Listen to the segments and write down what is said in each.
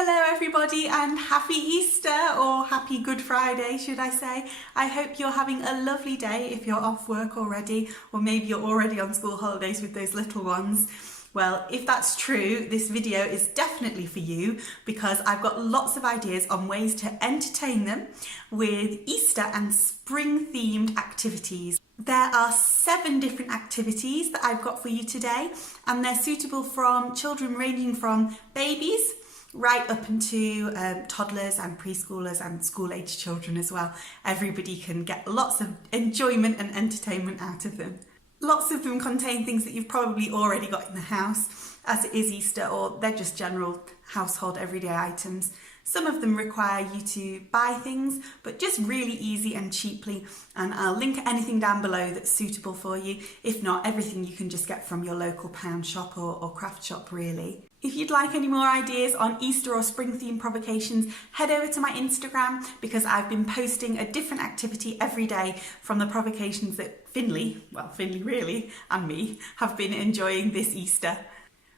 Hello everybody and happy Easter, or happy Good Friday should I say. I hope you're having a lovely day if you're off work already, or maybe you're already on school holidays with those little ones. Well, if that's true, this video is definitely for you because I've got lots of ideas on ways to entertain them with Easter and spring themed activities. There are 7 different activities that I've got for you today, and they're suitable from children ranging from babies right up into toddlers and preschoolers and school-age children as well. Everybody can get lots of enjoyment and entertainment out of them. Lots of them contain things that you've probably already got in the house, as it is Easter, or they're just general household everyday items. Some of them require you to buy things, but just really easy and cheaply, and I'll link anything down below that's suitable for you. If not, everything you can just get from your local pound shop or craft shop really. If you'd like any more ideas on Easter or spring themed provocations, head over to my Instagram because I've been posting a different activity every day from the provocations that Finley really, and me have been enjoying this Easter.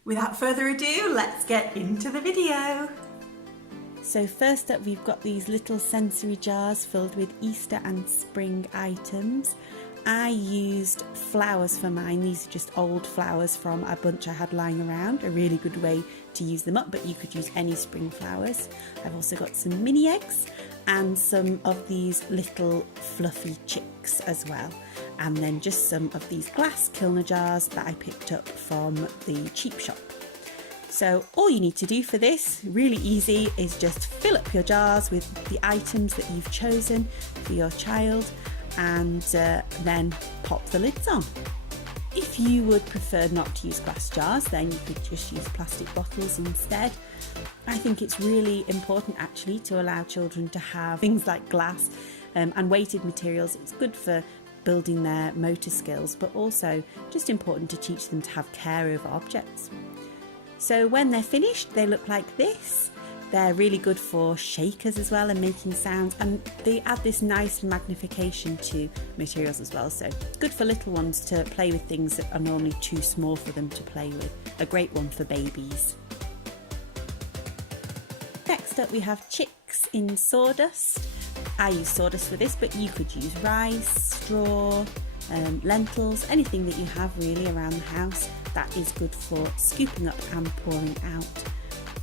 Without further ado, let's get into the video. So first up, we've got these little sensory jars filled with Easter and spring items. I used flowers for mine. These are just old flowers from a bunch I had lying around. A really good way to use them up, but you could use any spring flowers. I've also got some mini eggs and some of these little fluffy chicks as well. And then just some of these glass Kilner jars that I picked up from the cheap shop. So all you need to do for this, really easy, is just fill up your jars with the items that you've chosen for your child and then pop the lids on. If you would prefer not to use glass jars, then you could just use plastic bottles instead. I think it's really important actually to allow children to have things like glass and weighted materials. It's good for building their motor skills, but also just important to teach them to have care over objects. So when they're finished, they look like this. They're really good for shakers as well and making sounds, and they add this nice magnification to materials as well. So good for little ones to play with things that are normally too small for them to play with. A great one for babies. Next up we have chicks in sawdust. I use sawdust for this, but you could use rice, straw, lentils, anything that you have really around the house. That is good for scooping up and pouring out.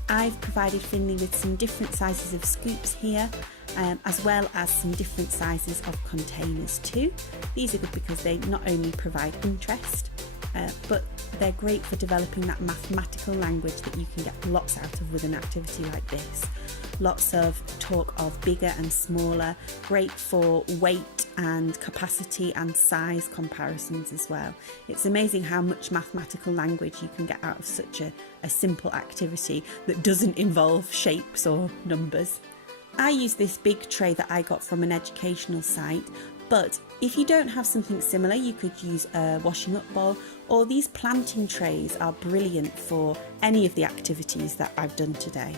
I've provided Finley with some different sizes of scoops here, as well as some different sizes of containers too. These are good because they not only provide interest, but they're great for developing that mathematical language that you can get lots out of with an activity like this. Lots of talk of bigger and smaller, great for weight and capacity and size comparisons as well. It's amazing how much mathematical language you can get out of such a simple activity that doesn't involve shapes or numbers. I use this big tray that I got from an educational site, but if you don't have something similar, you could use a washing up bowl, or these planting trays are brilliant for any of the activities that I've done today.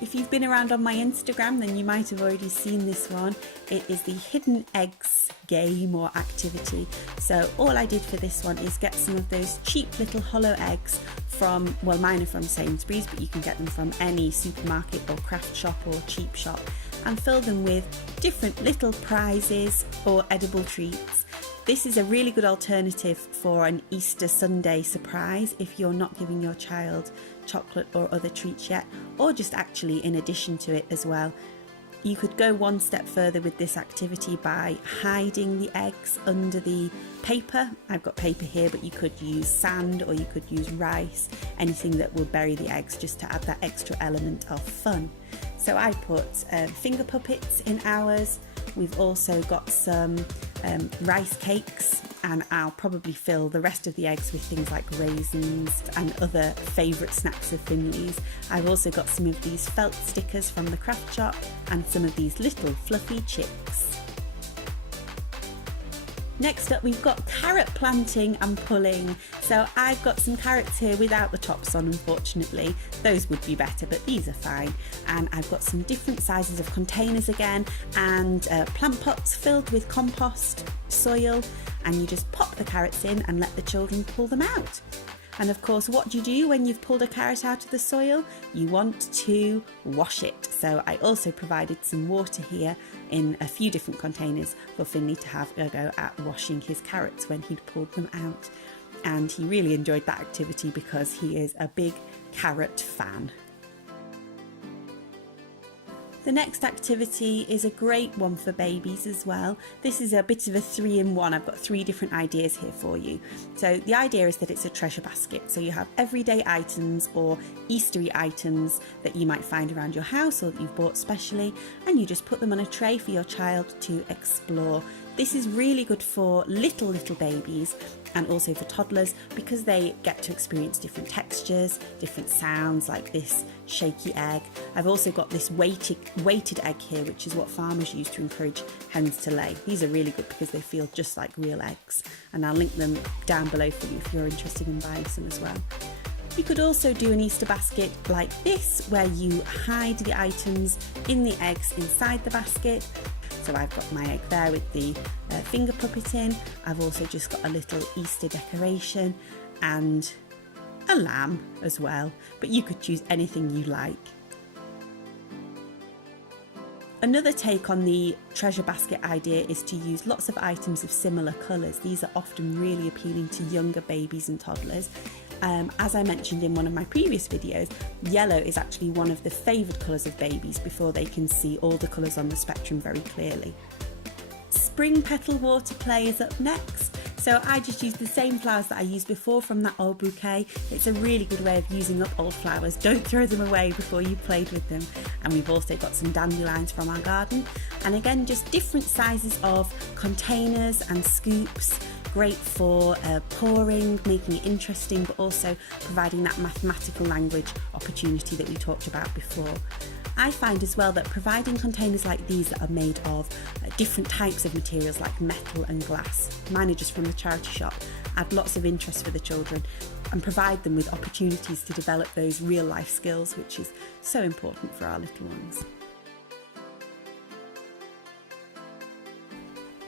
If you've been around on my Instagram, then you might have already seen this one. It is the hidden eggs game or activity. So all I did for this one is get some of those cheap little hollow eggs from, well, mine are from Sainsbury's, but you can get them from any supermarket or craft shop or cheap shop, and fill them with different little prizes or edible treats. This is a really good alternative for an Easter Sunday surprise if you're not giving your child chocolate or other treats yet, or just actually in addition to it as well. You could go one step further with this activity by hiding the eggs under the paper. I've got paper here, but you could use sand or you could use rice, anything that will bury the eggs just to add that extra element of fun. So I put finger puppets in ours. We've also got some rice cakes, and I'll probably fill the rest of the eggs with things like raisins and other favourite snacks of Finley's. I've also got some of these felt stickers from the craft shop and some of these little fluffy chicks. Next up, we've got carrot planting and pulling. So I've got some carrots here without the tops on, unfortunately. Those would be better, but these are fine. And I've got some different sizes of containers again, and plant pots filled with compost, soil, and you just pop the carrots in and let the children pull them out. And of course, what do you do when you've pulled a carrot out of the soil? You want to wash it. So I also provided some water here in a few different containers for Finley to have a go at washing his carrots when he'd pulled them out. And he really enjoyed that activity because he is a big carrot fan. The next activity is a great one for babies as well. This is a bit of a 3-in-1. I've got 3 different ideas here for you. So the idea is that it's a treasure basket. So you have everyday items or Eastery items that you might find around your house or that you've bought specially, and you just put them on a tray for your child to explore. This is really good for little babies and also for toddlers because they get to experience different textures, different sounds, like this shaky egg. I've also got this weighted egg here, which is what farmers use to encourage hens to lay. These are really good because they feel just like real eggs, and I'll link them down below for you if you're interested in buying some as well. You could also do an Easter basket like this, where you hide the items in the eggs inside the basket. So I've got my egg there with the finger puppet in. I've also just got a little Easter decoration and a lamb as well, but you could choose anything you like. Another take on the treasure basket idea is to use lots of items of similar colours. These are often really appealing to younger babies and toddlers. As I mentioned in one of my previous videos, yellow is actually one of the favoured colours of babies before they can see all the colours on the spectrum very clearly. Spring petal water play is up next. So I just used the same flowers that I used before from that old bouquet. It's a really good way of using up old flowers. Don't throw them away before you played with them. And we've also got some dandelions from our garden. And again, just different sizes of containers and scoops. Great for pouring, making it interesting, but also providing that mathematical language opportunity that we talked about before. I find as well that providing containers like these that are made of different types of materials like metal and glass, mine are just from the charity shop, add lots of interest for the children and provide them with opportunities to develop those real life skills, which is so important for our little ones.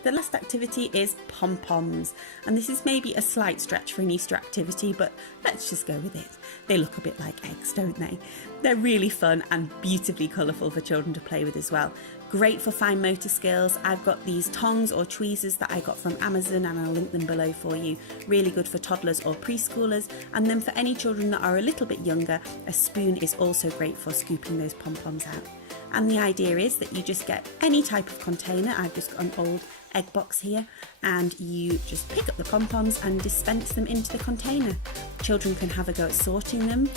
The last activity is pom-poms, and this is maybe a slight stretch for an Easter activity, but let's just go with it. They look a bit like eggs, don't they? They're really fun and beautifully colourful for children to play with as well. Great for fine motor skills. I've got these tongs or tweezers that I got from Amazon and I'll link them below for you. Really good for toddlers or preschoolers. And then for any children that are a little bit younger, a spoon is also great for scooping those pom-poms out. And the idea is that you just get any type of container. I've just got an old egg box here, and you just pick up the pom-poms and dispense them into the container. Children can have a go at sorting them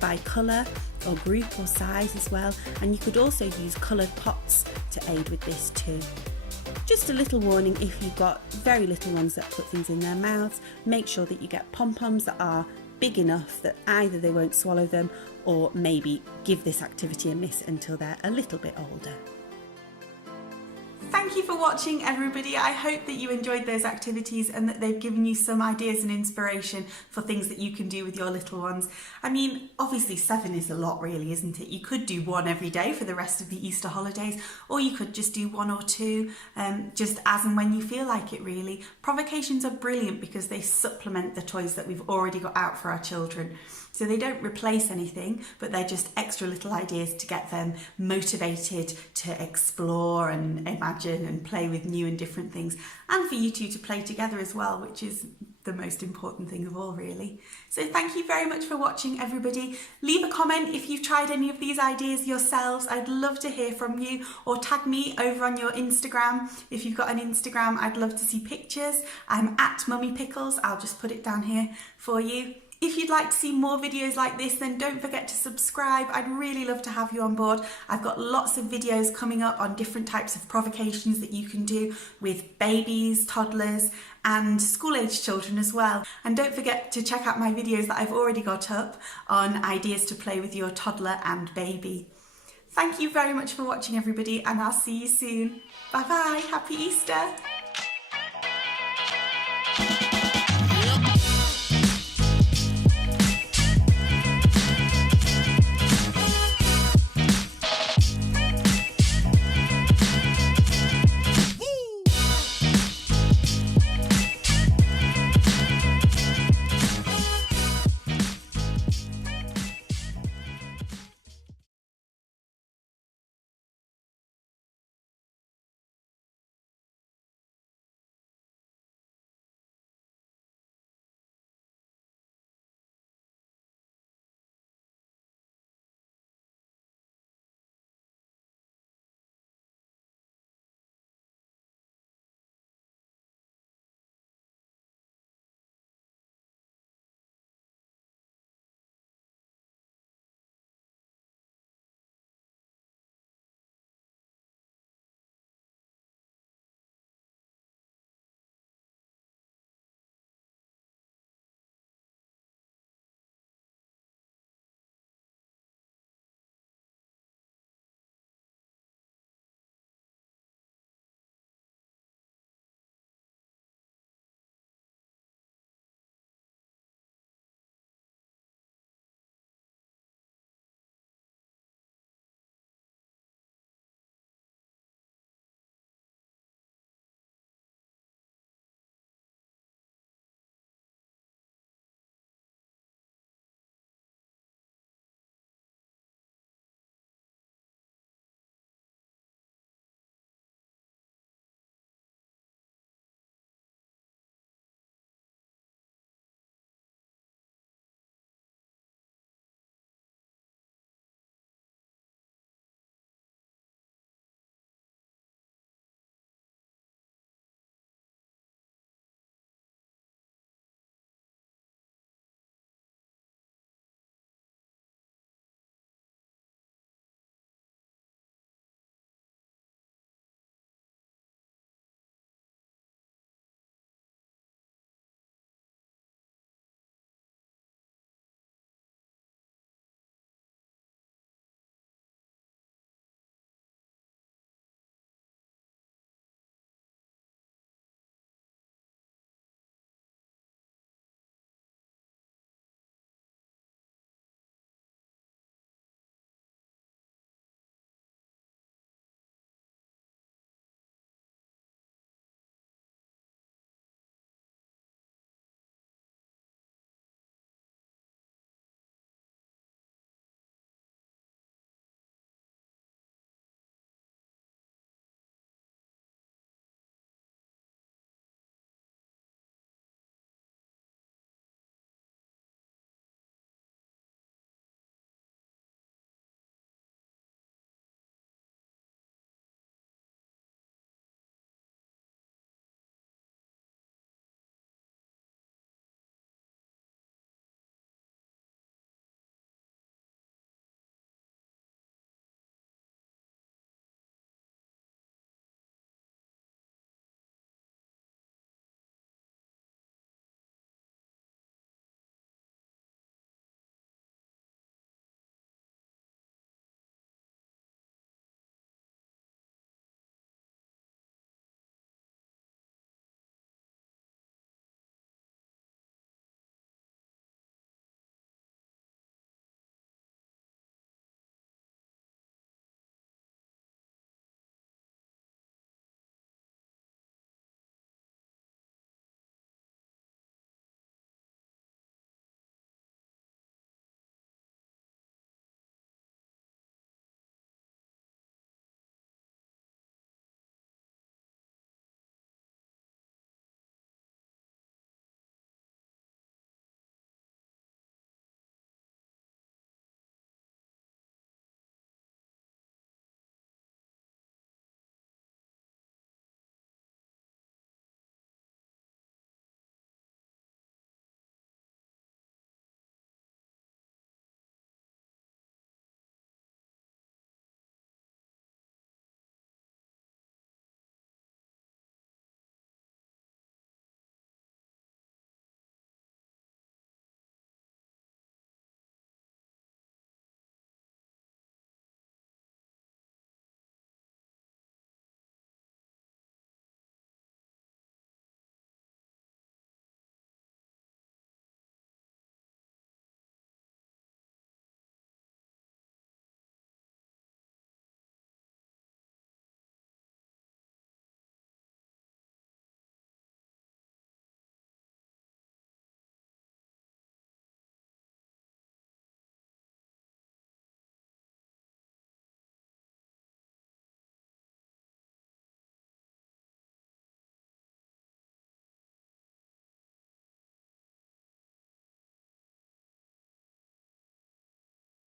by colour or group or size as well, and you could also use coloured pots to aid with this too. Just a little warning, if you've got very little ones that put things in their mouths, make sure that you get pom-poms that are big enough that either they won't swallow them or maybe give this activity a miss until they're a little bit older. Thank you for watching, everybody. I hope that you enjoyed those activities and that they've given you some ideas and inspiration for things that you can do with your little ones. I mean, obviously 7 is a lot really, isn't it? You could do 1 every day for the rest of the Easter holidays, or you could just do 1 or 2, just as and when you feel like it really. Provocations are brilliant because they supplement the toys that we've already got out for our children. So they don't replace anything, but they're just extra little ideas to get them motivated to explore and imagine and play with new and different things, and for you two to play together as well, which is the most important thing of all really. So thank you very much for watching, everybody. Leave a comment if you've tried any of these ideas yourselves. I'd love to hear from you, or tag me over on your Instagram. If you've got an Instagram, I'd love to see pictures. I'm at Mummy Pickles. I'll just put it down here for you. If you'd like to see more videos like this, then don't forget to subscribe. I'd really love to have you on board. I've got lots of videos coming up on different types of provocations that you can do with babies, toddlers, and school-age children as well. And don't forget to check out my videos that I've already got up on ideas to play with your toddler and baby. Thank you very much for watching, everybody, and I'll see you soon. Bye-bye. Happy Easter.